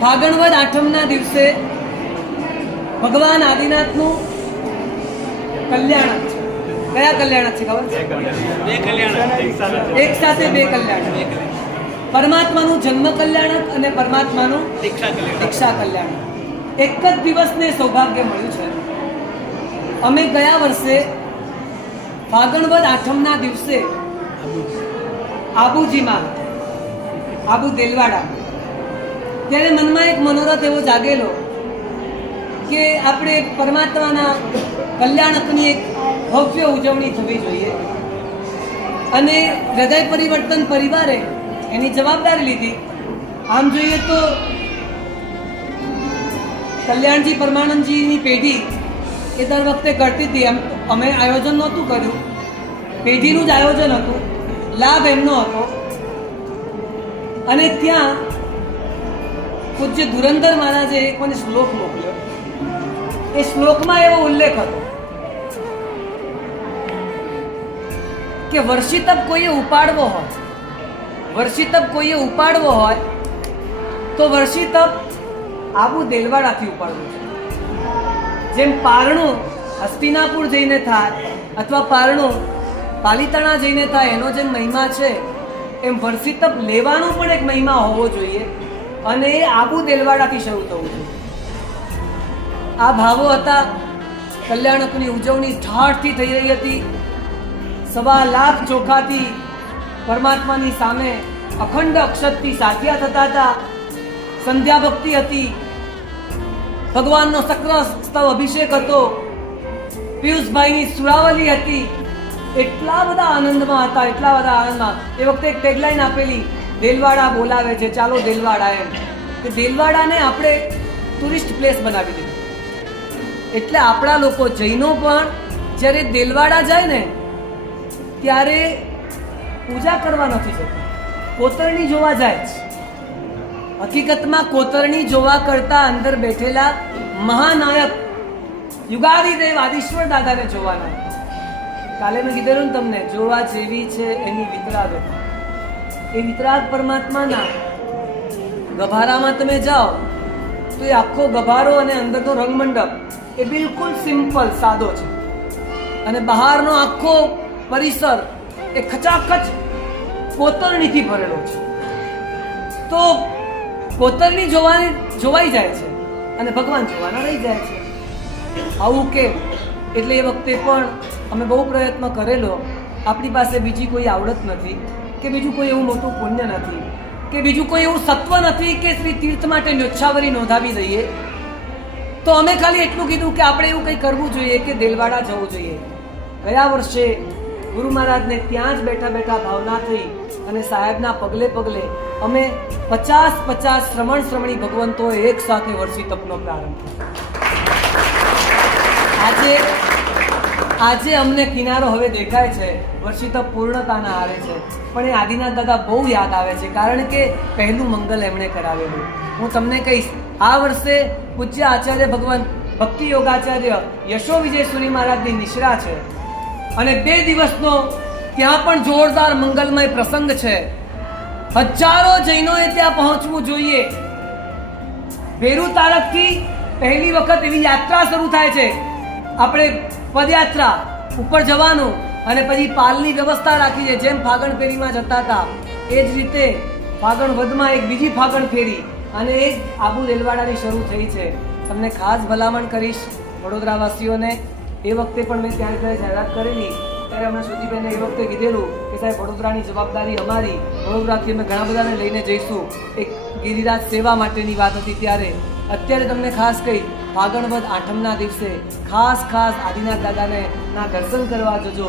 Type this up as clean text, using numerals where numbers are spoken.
ફાગણ વદ આઠમના દિવસે ભગવાન આદિનાથનું કલ્યાણ છે. કયા કલ્યાણ છે ખબર છે? બે કલ્યાણ એક સાથે બે કલ્યાણ. પરમાત્માનું જન્મ કલ્યાણક અને પરમાત્માનું દીક્ષા કલ્યાણક. એક જ દિવસને સૌભાગ્ય મળ્યું છે. અમે ગયા વર્ષે ફાગણ વદ આઠમના દિવસે આબુજીમાં, આબુ દેલવાડા, ત્યારે મનમાં એક મનોરથ એવો જાગેલો કે આપણે પરમાત્માના કલ્યાણકની એક ભવ્ય ઉજવણી થવી જોઈએ. અને હૃદય પરિવર્તન પરિવારે એની જવાબદારી લીધી. આમ જોઈએ તો કલ્યાણજી પરમાનંદજીની પેઢી એ દર વખતે કરતી હતી. અમે આયોજન નહોતું કર્યું, પેઢીનું જ આયોજન હતું, લાભ એમનો હતો. અને ત્યાં પૂજ્ય ધુરંધર મહારાજે એક મને શ્લોક મોકલ્યો. એ શ્લોકમાં એવો ઉલ્લેખ હતો કે વર્ષિતપ કોઈએ ઉપાડવો હોય, વર્ષિતપ કોઈએ ઉપાડવો હોય તો વર્ષિતપ આબુ દેલવાડાથી ઉપાડવું છે. જેમ પારણું હસ્તિનાપુર જઈને થાય અથવા પારણું પાલિતાણા જઈને થાય એનો જેમ મહિમા છે, એમ વર્ષિતપ લેવાનો પણ એક મહિમા હોવો જોઈએ. અને એ આબુ દેલવાડાથી શરૂ થવું જોઈએ. આ ભાવો હતા. કલ્યાણકની ઉજવણી ઠાઠથી થઈ રહી હતી. 1.25 લાખ ચોખાથી પરમાત્માની સામે અખંડ અક્ષતથી સાથિયા થતા હતા. સંધ્યા ભક્તિ હતી, ભગવાનનો સક્ર સ્તવ અભિષેક હતો, પિયુષભાઈની સુરાવલી હતી. એટલા બધા આનંદમાં હતા, એટલા બધા આનંદમાં. એ વખતે એક ટેગલાઈન આપેલી, દેલવાડા બોલાવે છે, ચાલો દેલવાડા. એમ કે દેલવાડાને આપણે ટુરિસ્ટ પ્લેસ બનાવી દીધું. એટલે આપણા લોકો જૈનો પણ જ્યારે દેલવાડા જાય ને ત્યારે પૂજા કરવા નથી જતા, કોતરણી જોવા જાય છે. હકીકતમાં કોતરણી જોવા કરતા અંદર બેઠેલા મહાનાયક યુગાદિદેવ આદિશ્વર દાદાને જોવાના. કાલે મેં કીધેલું ને તમને, જોવા જેવી છે એની વિતરાગ. એ વિતરાગ પરમાત્માના ગભારામાં તમે જાઓ તો એ આખો ગભારો અને અંદરનો રંગમંડપ એ બિલકુલ સિમ્પલ સાદો છે. અને બહારનો આખો પરિસર એ ખચાખચ કોતરણીથી ભરેલો છે. તો કોતરણી જોવાઈ જાય છે અને ભગવાન જોવાના રહી જાય છે. આવું કેમ? એટલે એ વખતે પણ અમે બહુ પ્રયત્ન કરેલો. આપણી પાસે બીજી કોઈ આવડત નથી કે બીજું કોઈ એવું મોટું પુણ્ય નથી કે બીજું કોઈ એવું સત્વ નથી કે શ્રી તીર્થ માટે ન્યોચ્છાવરી નોંધાવી દઈએ. તો અમે ખાલી એટલું કીધું કે આપણે એવું કંઈ કરવું જોઈએ કે દેલવાડા જવું જોઈએ. ગયા વર્ષે ગુરુ મહારાજને ત્યાં જ બેઠા બેઠા ભાવના થઈ અને સાહેબના પગલે પગલે અમે 50 શ્રમણ શ્રમણી ભગવંતો એક સાથે વર્ષિતપનો પ્રારંભ કર્યો. આજે અમને કિનારો હવે દેખાય છે, વર્ષિતપ પૂર્ણતાના આરે છે. પણ એ આદિનાથ દાદા બહુ યાદ આવે છે, કારણ કે પહેલું મંગલ એમણે કરાવેલું. હું તમને કહીશ, આ વર્ષે પૂજ્ય આચાર્ય ભગવાન ભક્તિ યોગાચાર્ય યશો વિજયસુરી મહારાજની નિશ્રા છે અને 2 દિવસનો ત્યાં પણ જોરદાર મંગલમય પ્રસંગ છે. હજારો જૈનોએ ત્યાં પહોંચવું જોઈએ. ભેરુ તારકથી પહેલી વખત એવી યાત્રા શરૂ થાય છે. આપણે પદયાત્રા ઉપર જવાનું અને પછી પાલની વ્યવસ્થા રાખી છે. જેમ ફાગણ ફેરીમાં જતા હતા એ જ રીતે ફાગણ વધમાં એક બીજી ફાગણ ફેરી અને એ જ આબુ દેલવાડાની શરૂ થઈ છે. તમને ખાસ ભલામણ કરીશ વડોદરાવાસીઓને. એ વખતે પણ મેં ત્યાં જ્યારે જાહેરાત કરેલી ત્યારે અમને શ્રુતિબેને એ વખતે કીધેલું કે સાહેબ વડોદરાની જવાબદારી અમારી, વડોદરાથી અમે ઘણા બધાને લઈને જઈશું. એક ગિરિરાજ સેવા માટેની વાત હતી ત્યારે. અત્યારે તમને ખાસ કહી, ફાગણ વદ આઠમના દિવસે ખાસ આદિનાથ દાદાને ના દર્શન કરવા જજો.